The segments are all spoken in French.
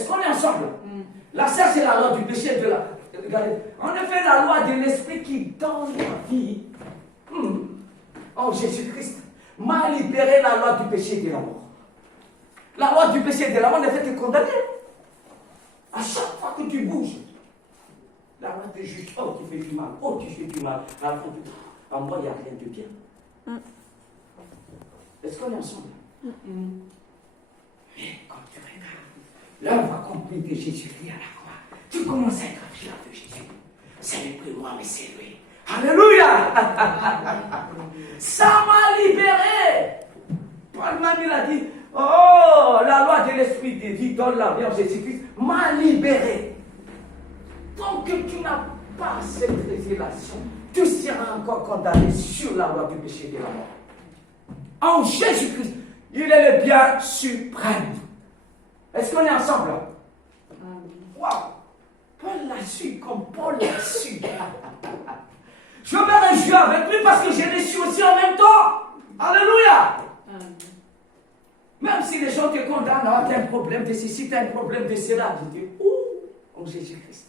Est-ce qu'on est ensemble? Là, ça, c'est la loi du péché et de la... Regardez. En effet, la loi de l'esprit qui donne la vie. Oh, Jésus-Christ m'a libéré la loi du péché et de la mort. La loi du péché et de la mort, en effet, t'es condamné. À chaque fois que tu bouges, la loi te juge. Oh, tu fais du mal. Oh, tu fais du mal. À la fin du temps, en moi, il n'y a rien de bien. Est-ce qu'on est ensemble? Mais quand tu regardes l'œuvre accomplie de Jésus-Christ à la croix, tu commences à être fier de Jésus. Ce n'est plus moi, mais c'est lui. Alléluia! Ça m'a libéré. Paul même il a dit, oh, la loi de l'esprit de vie dans la vie en Jésus-Christ m'a libéré. Tant que tu n'as pas cette révélation, tu seras encore condamné sur la loi du péché et de la mort. En Jésus-Christ, il est le bien suprême. Est-ce qu'on est ensemble? Waouh! Paul l'a su comme Paul l'a su. Je me réjouis avec lui parce que j'ai reçu aussi en même temps. Alléluia! Même si les gens te condamnent, ah, tu as un problème de ceci, tu as un problème de cela, je dis, ouh, en Jésus-Christ.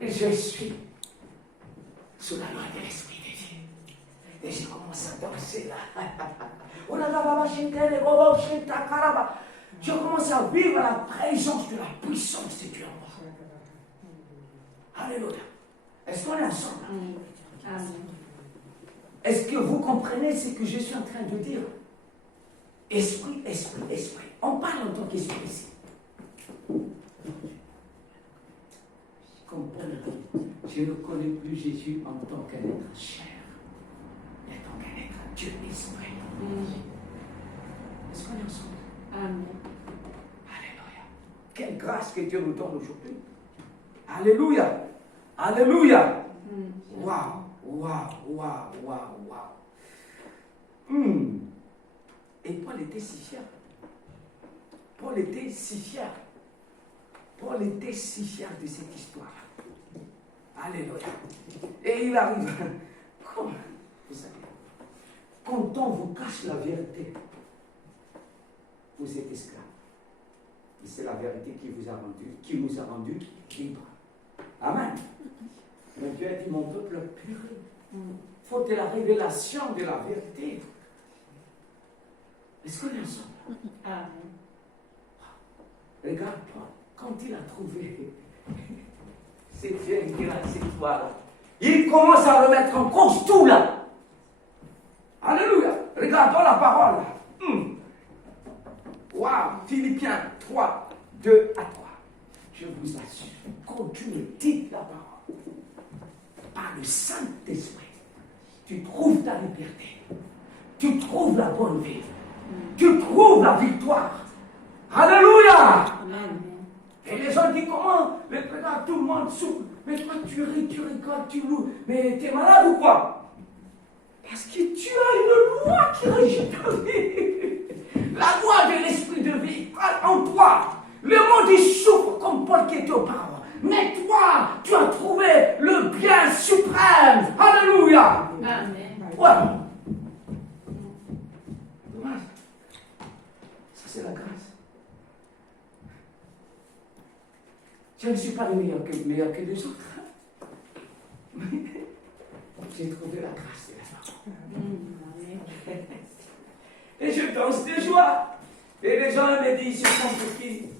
Et je suis sous la loi de l'Esprit de Dieu. Et je commence à danser là. Je commence à vivre la présence de la puissance de Dieu en moi. Alléluia. Est-ce qu'on est ensemble? Est-ce que vous comprenez ce que je suis en train de dire? Esprit, esprit, esprit. On parle en tant qu'esprit ici. Comme Paul dit, je ne connais plus Jésus en tant qu'un être chair, mais en tant qu'un être Dieu esprit. Est-ce qu'on est ensemble? Amen. Alléluia. Quelle grâce que Dieu nous donne aujourd'hui. Alléluia. Alléluia. Waouh, waouh, waouh, waouh, waouh. Et Paul était si fier. Paul était si fier. Paul était si fier de cette histoire-là. Alléluia. Et il arrive. Comme vous savez, quand on vous cache la vérité, vous êtes esclave. Et c'est la vérité qui vous a rendu, qui nous a rendu libres. Amen. Mais Dieu a dit, mon peuple puré. Faut de la révélation de la vérité. Est-ce qu'on est ensemble? Amen. Regarde Paul, quand il a trouvé cette vérité-là, cette foi-là, il commence à remettre en cause tout là. Alléluia. Regardons la parole là. Waouh. Philippiens 3, 2 à 3. Je vous assure, quand tu me dis la parole, par le Saint-Esprit, tu trouves ta liberté. Tu trouves la bonne vie. Tu trouves la victoire. Alléluia. Amen. Et les gens disent comment? Mais regarde, tout le monde souffre. Mais toi, tu ris, tu rigoles, tu loues. Mais t'es malade ou quoi? Parce que tu as une loi qui régit ta vie. La loi de l'esprit de vie en toi. Le monde il souffre comme Paul qui était auparavant. Mais toi, tu as trouvé le bien suprême. Alléluia. Amen. Ouais. Dommage. Ça, c'est la grâce. Je ne suis pas meilleur que les autres. Mais j'ai trouvé la grâce de la parole. Et je danse de joie. Et les gens me disent, ils se sentent petits.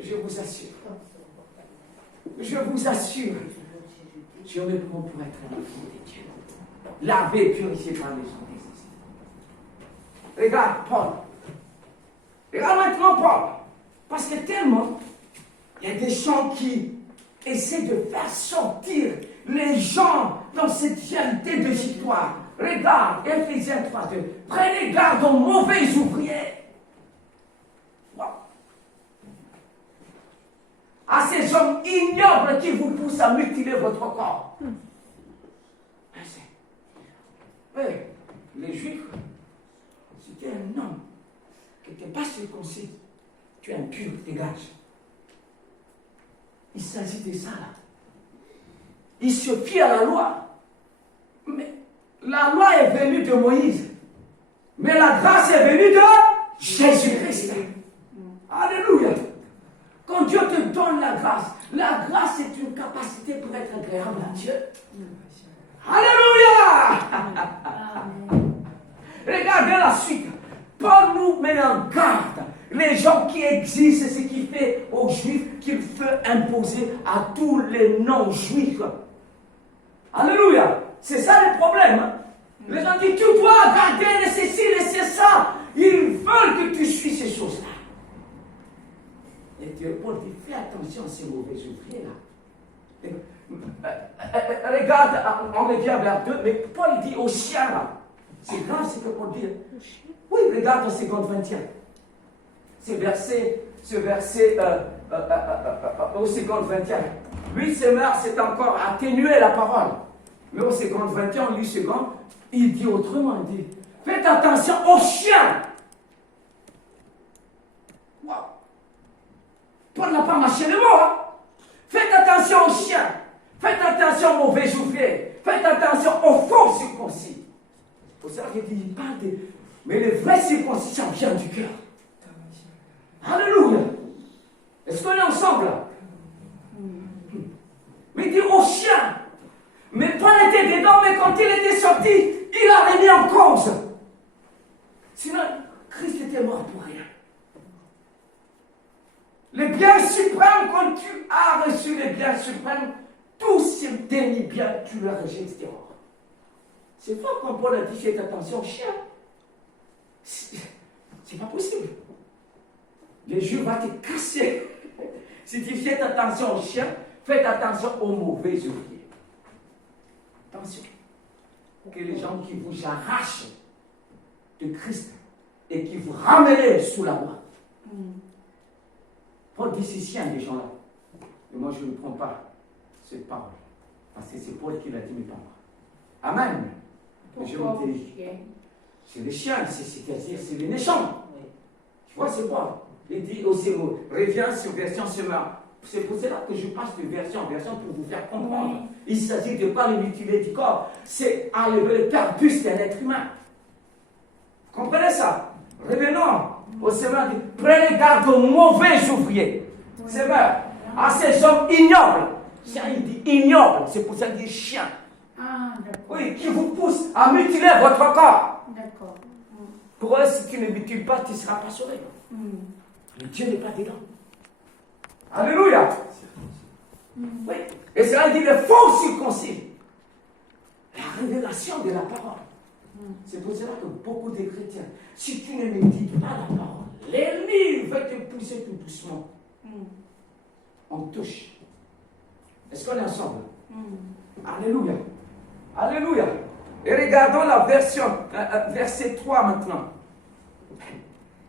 Je vous assure. Je vous assure. Je me prends pour être un enfant de Dieu. Lavé, purifié par les gens des esprits. Regarde Paul. Regarde maintenant Paul. Parce que tellement, il y a des gens qui essaient de faire sortir les gens dans cette réalité de victoire. Regarde, Éphésiens 3, 2. Prenez garde aux mauvais ouvriers. Wow. À ces hommes ignobles qui vous poussent à mutiler votre corps. Oui, les Juifs, si tu es un homme qui n'était pas circoncis, tu es impur, dégage. Il s'agit de ça là. Il se fie à la loi. Mais la loi est venue de Moïse. Mais la grâce est venue de Jésus-Christ. Alléluia. Quand Dieu te donne la grâce est une capacité pour être agréable à Dieu. Alléluia! Regardez la suite. Paul nous met en garde. Les gens qui existent, c'est ce qui fait aux Juifs qu'il peut imposer à tous les non-Juifs. Alléluia! C'est ça le problème. Hein? Les gens disent, tu dois garder ceci, laisser ça. Ils veulent que tu suis ces choses-là. Et Dieu, Paul dit, fais attention à ces mauvais ouvriers-là. Regarde, on revient vers 2, mais Paul dit aux chiens là. C'est grave ce que Paul dit. Oui, regarde au second 21. Ce verset au second 21. Lui, c'est encore atténué la parole. Mais au second 21, lui, second, il dit autrement, il dit, faites attention aux chiens. Wow. Paul n'a pas mâché le mot. Hein? Faites attention aux chiens. Faites attention aux mauvais ouvriers. Faites attention aux faux circoncis. Pour ça qu'il dit, il parle de... Mais les vrais circoncis, ça vient du cœur. Alléluia. Est-ce qu'on est ensemble là? Mais il dit aux chiens. Mais Paul était dedans, mais quand il était sorti, il a remis en cause. Sinon, Christ était mort pour rien. Les biens suprêmes, quand tu as reçu les biens suprêmes, tous ces derniers biens, tu les rejettes dehors. C'est fort quand Paul a dit faites attention aux chiens. C'est pas possible. Le Dieu va te casser. Si tu fais attention aux chiens, faites attention aux mauvais ouvriers. Attention. Que les gens qui vous arrachent de Christ et qui vous ramènent sous la loi. Paul dit c'est chiant des gens-là. Et moi je ne prends pas cette parole. Parce que c'est Paul qui l'a dit, mais pas moi. Amen. Pourquoi je dis, c'est les chiens, c'est-à-dire c'est les méchants. Oui. Tu vois, c'est Paul. Il dit aussi, reviens sur version semeur. C'est pour cela que je passe de version en version pour vous faire comprendre. Oui. Il s'agit de ne pas le mutiler du corps. C'est enlever le carpus d'un être humain. Vous comprenez ça? Revenons au semeur. Prenez garde aux mauvais ouvriers. Oui. Semeur, à ces hommes ignobles. Il dit ignoble, c'est pour ça qu'il dit chien. Ah, oui, qui vous pousse à mutiler votre corps. D'accord. Pour eux, si tu ne mutiles pas, tu ne seras pas sauvé. Mais Dieu n'est pas dedans. Alléluia. Oui. Et cela dit le faux circoncis. La révélation de la parole. C'est pour cela que beaucoup de chrétiens, si tu ne médites pas la parole, l'ennemi veut te pousser tout doucement. On touche. Est-ce qu'on est ensemble? Alléluia. Alléluia. Et regardons la version, verset 3 maintenant.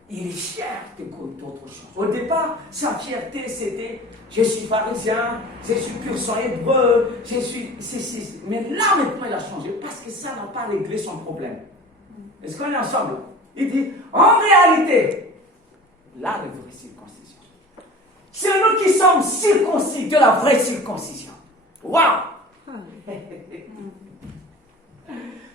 Il est fier d'autre chose. Au départ, sa fierté, c'était je suis pharisien, je suis pur sang hébreu, je suis. Mais là, maintenant, il a changé parce que ça n'a pas réglé son problème. Est-ce qu'on est ensemble? Il dit en réalité, là, la vraie circoncision. C'est nous qui sommes circoncis de la vraie circoncision. Waouh!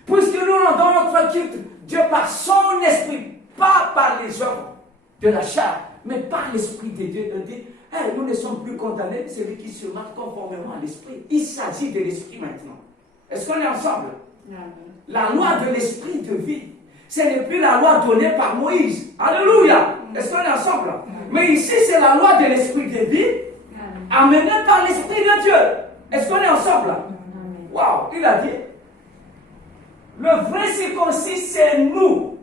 Puisque nous rendons notre culte, Dieu par son esprit, pas par les œuvres de la chair, mais par l'esprit de Dieu, de dire, hey, nous ne sommes plus condamnés, celui qui se marque conformément à l'esprit. Il s'agit de l'esprit maintenant. Est-ce qu'on est ensemble? La loi de l'esprit de vie, ce n'est plus la loi donnée par Moïse. Alléluia! Est-ce qu'on est ensemble? Mais ici, c'est la loi de l'esprit de vie, amenée par l'esprit de Dieu. Est-ce qu'on est ensemble? Waouh! Il a dit, le vrai circoncis, c'est nous.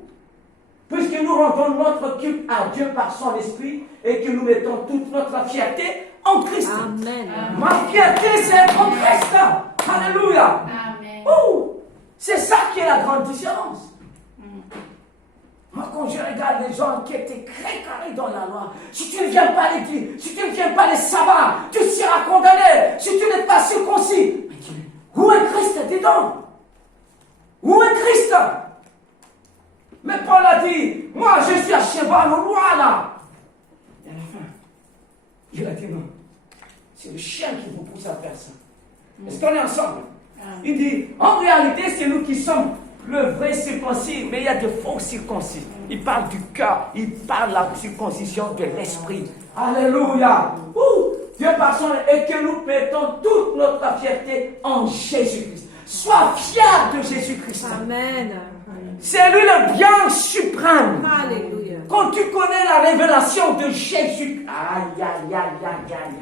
Puisque nous rendons notre culte à Dieu par son esprit et que nous mettons toute notre fierté en Christ. Amen. Ma fierté, c'est en Christ. Alléluia. Amen. C'est ça qui est la grande différence. Moi, quand je regarde les gens qui étaient très carrés dans la loi, si tu ne viens pas à l'église, si tu ne viens pas les sabbats, tu seras condamné. Si tu n'es pas circoncis, où est Christ dedans? Où est Christ? Mais Paul a dit, moi je suis à cheval au roi là. Et à la fin, il a dit non. C'est le chien qui vous pousse à faire ça. Est-ce qu'on est ensemble? Il dit, en réalité, c'est nous qui sommes Le vrai circoncis, mais il y a de faux circoncis. Il parle du cœur, il parle de la circoncision de l'esprit. Alléluia. Dieu par son et que nous mettons toute notre fierté en Jésus-Christ. Sois fier de Jésus-Christ. Amen. C'est lui le bien suprême. Alléluia. Quand tu connais la révélation de Jésus, aïe, aïe, aïe, aïe, aïe.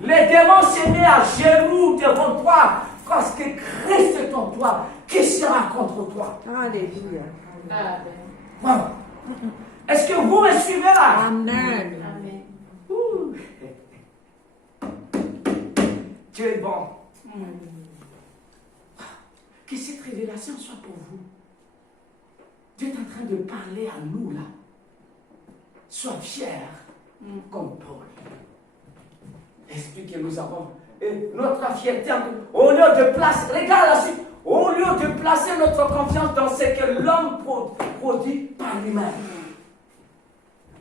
Les démons s'est mis à genoux devant toi. Parce que Christ est en toi, qui sera contre toi? Alléluia. Wow. Est-ce que vous me suivez là? Amen. Ouh. Dieu est bon. Que cette révélation soit pour vous. Dieu est en train de parler à nous là. Sois fier comme Paul. Expliquez, nous avons notre fierté au lieu de placer, regarde la suite, au lieu de placer notre confiance dans ce que l'homme produit par lui-même.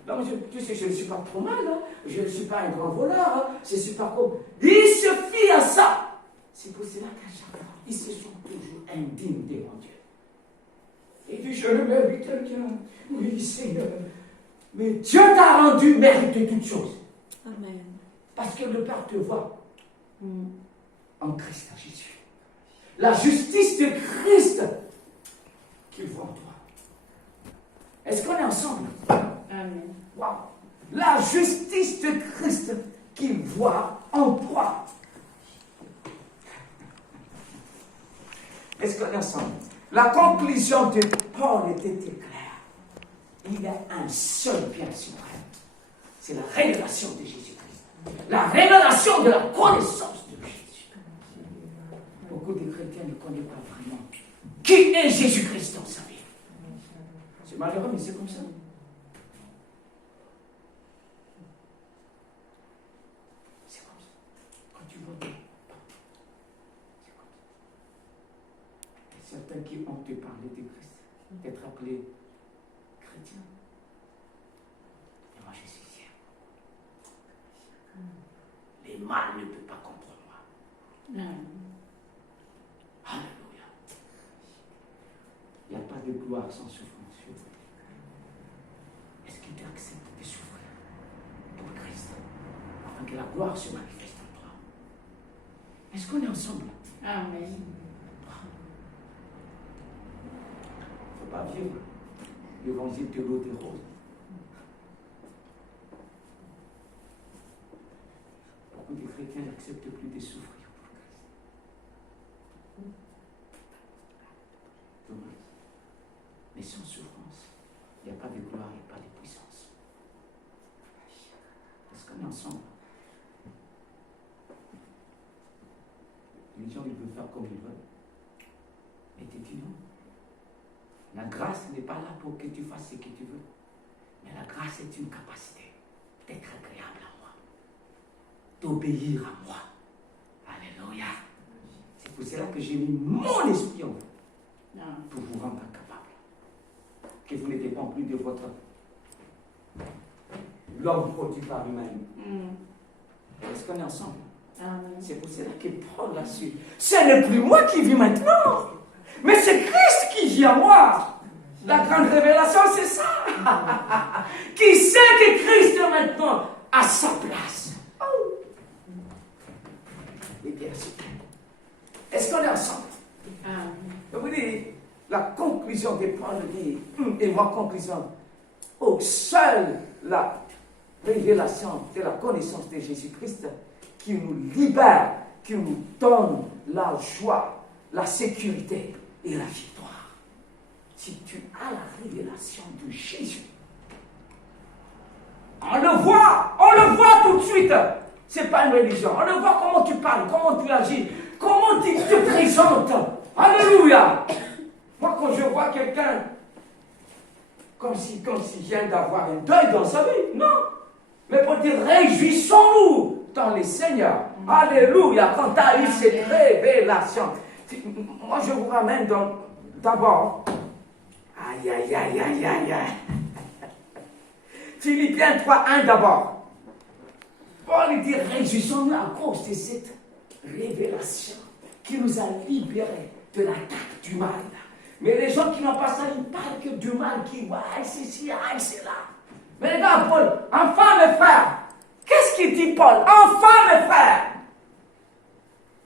Non, mais tu sais, je ne suis pas trop mal, hein? Je ne suis pas un grand voleur, hein? Je ne suis pas comme. Il se fie à ça. C'est pour cela qu'à chaque fois, ils se sont toujours indignes devant Dieu. Et puis je le mérite quelqu'un. Oui, Seigneur. Mais Dieu t'a rendu mérite de toutes choses. Amen. Parce que le Père te voit en Christ à Jésus. La justice de Christ qu'il voit en toi. Est-ce qu'on est ensemble? Amen. Wow. La justice de Christ qu'il voit en toi. Est-ce qu'on est ensemble? La conclusion de Paul était claire. Il y a un seul bien suprême. C'est la révélation de Jésus-Christ. La révélation de la connaissance de Jésus. Beaucoup de chrétiens ne connaissent pas vraiment qui est Jésus-Christ dans sa vie. C'est malheureux, mais c'est comme ça. C'est comme ça. Quand tu vois, c'est comme ça. Certains qui ont te parlé de Christ, d'être appelés chrétiens. Et moi, je suis fier. Les mâles ne peuvent pas contre moi. Alléluia. Il n'y a pas de gloire sans souffrance. Est-ce qu'il t'accepte de souffrir pour Christ afin que la gloire se manifeste en toi? Est-ce qu'on est ensemble? Amen. Il ne faut pas vivre l'évangile de l'eau des roses. Beaucoup de chrétiens n'acceptent plus de souffrir pour Christ. Dommage. Mais sans souffrance, il n'y a pas de gloire, il n'y a pas de puissance. Est-ce qu'on est ensemble? Les gens, ils peuvent faire comme ils veulent. Mais t'es non. La grâce n'est pas là pour que tu fasses ce que tu veux. Mais la grâce est une capacité d'être agréable à moi, d'obéir à moi. Alléluia. C'est pour cela que j'ai mis mon esprit en vous, pour vous rendre capable. Que vous n'êtes pas plus de votre l'homme produit par lui-même. Est-ce qu'on est ensemble? C'est pour cela que Paul l'a su. Ce n'est plus moi qui vis maintenant, mais c'est Christ qui vit en moi. La grande révélation, c'est ça. Qui sait que Christ maintenant a sa place? Et bien sûr. Est-ce qu'on est ensemble? Je vous dis, la conclusion de Paul dit, et ma conclusion, seule la révélation de la connaissance de Jésus-Christ qui nous libère, qui nous donne la joie, la sécurité et la victoire. Si tu as la révélation de Jésus, on le voit tout de suite. C'est pas une religion. On le voit comment tu parles, comment tu agis, comment tu te présentes. Alléluia. Moi, quand je vois quelqu'un comme s'il vient d'avoir un deuil dans sa vie, non. Mais pour dire, réjouissons-nous dans les Seigneurs. Alléluia. Quand tu as eu cette révélation. Moi, je vous ramène d'abord. Aïe, aïe, aïe, aïe, aïe, aïe. Philippiens 3:1 d'abord. Paul dit, réjouissons-nous à cause de cette révélation qui nous a libérés de l'attaque du mal. Mais les gens qui n'ont pas ça, ils parlent que du mal, qui voient, c'est ici, c'est là. Mais regarde Paul, enfin mes frères, qu'est-ce qu'il dit Paul? Enfin mes frères,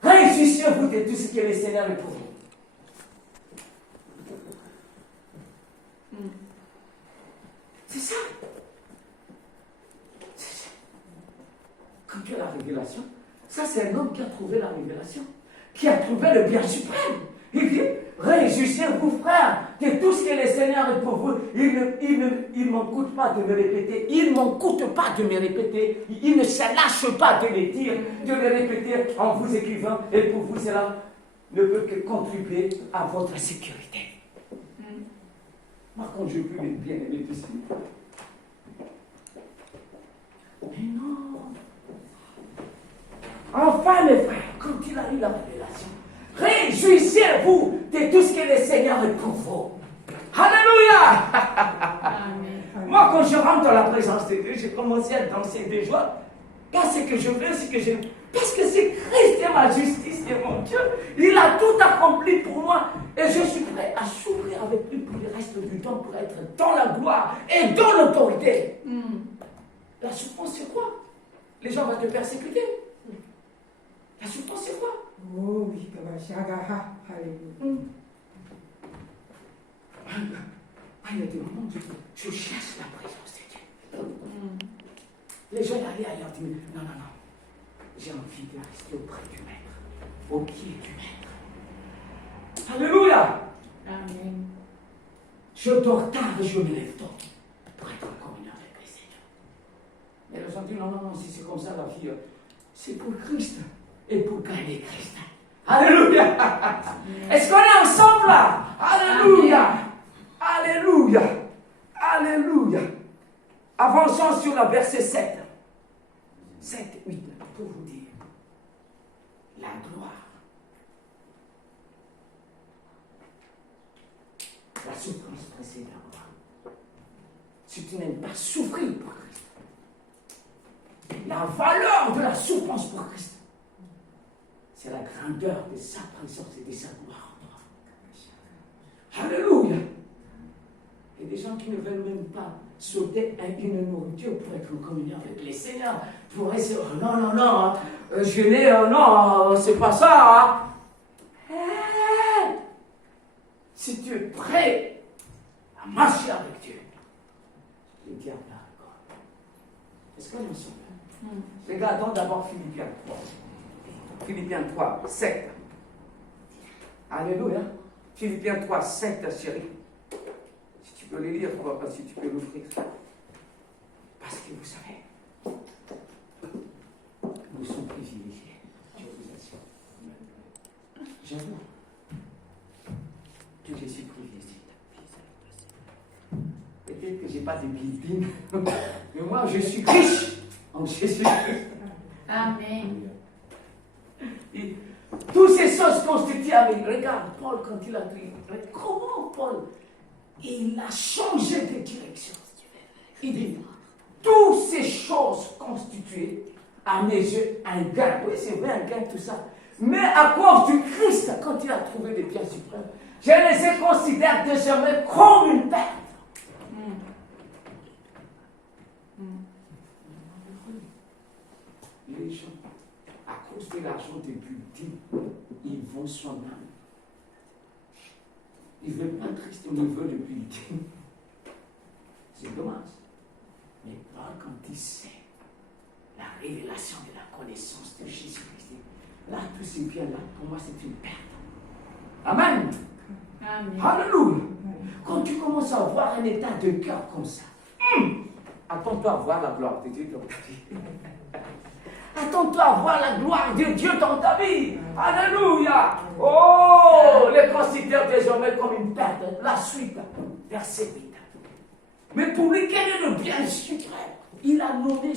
réjouissez-vous de tout ce que le Seigneur est pour vous. C'est ça. C'est ça. Quand tu as la révélation, ça c'est un homme qui a trouvé la révélation, qui a trouvé le bien suprême. Il dit, réjouissez-vous frères, que tout ce que le Seigneur est pour vous, il ne m'en coûte pas de me répéter, il ne m'en coûte pas de me répéter, il ne se lâche pas de les dire, de les répéter en vous écrivant, et pour vous cela ne peut que contribuer à votre sécurité. Moi, quand je peux être bien aimé ici, mais non. Enfin, mes frères, quand il a eu la révélation, réjouissez-vous de tout ce que le Seigneur est pour vous. Alléluia! Moi, quand je rentre dans la présence de Dieu, j'ai commencé à danser de joie. Parce que je veux, ce que j'aime. Parce que c'est Christ et ma justice et mon Dieu. Il a tout accompli pour moi. Et je suis prêt à souffrir avec lui pour le reste du temps pour être dans la gloire et dans l'autorité. La souffrance, c'est quoi? Les gens vont te persécuter. La souffrance, c'est quoi? Oh oui, alléluia. Il y a des moments où je cherche la présence de Dieu. Les gens allaient ailleurs, disent, non, j'ai envie de rester auprès du Maître, au pied du Maître. Alléluia! Amen. Je dors tard et je me lève tôt pour être en communion avec le Seigneur. Mais les gens disent, non, si c'est comme ça la vie, c'est pour Christ et pour gagner Christ. Alléluia! Est-ce qu'on est ensemble là? Alléluia! Alléluia! Alléluia! Avançons sur le verset 7. 7, 8, pour vous dire. La gloire. La souffrance précède la gloire. Si tu n'aimes pas souffrir pour Christ, la valeur de la souffrance pour Christ, c'est la grandeur de sa présence et de sa gloire en toi. Alléluia! Il y a des gens qui ne veulent même pas sauter une nourriture pour être en communion avec les Seigneurs. Pour essayer, non, jeûner, non, c'est pas ça. Si tu es prêt à marcher avec Dieu, le diable a encore. Est-ce qu'on est ensemble? Regardons d'abord Philippiens 3. Philippiens 3, 7. Alléluia. Philippiens 3, 7, chérie. Si tu peux les lire, si tu peux l'ouvrir. Parce que vous savez, nous sommes privilégiés. Je vous assure. J'avoue que je suis privilégié. Peut-être que je n'ai pas de building, mais moi je suis riche en Jésus-Christ. Amen. Et toutes ces choses constituent avec. Regarde, Paul, quand il a pris. Comment Paul, il a changé de direction. Il dit, toutes ces choses constituées, à mes yeux, un gain. Oui, c'est vrai, un gain, tout ça. Mais à cause du Christ, quand il a trouvé les biens suprêmes, je les considère désormais comme une perte. Les gens, à cause de l'argent des buildings, ils vont soi-même. Ils ne veulent pas Christ, mais ils veulent le building. C'est dommage. Mais Paul, quand il sait la révélation de la connaissance de Jésus-Christ, là, tous ces biens-là, pour moi, c'est une perte. Amen. Amen. Alléluia. Quand tu commences à avoir un état de cœur comme ça, attends-toi à voir la gloire de Dieu dans ta vie. Attends-toi à voir la gloire de Dieu dans ta vie. Alléluia. Oh, les considère désormais comme une perte. La suite, verset 8. Mais pour lui, quel est le bien suprême? Il a nommé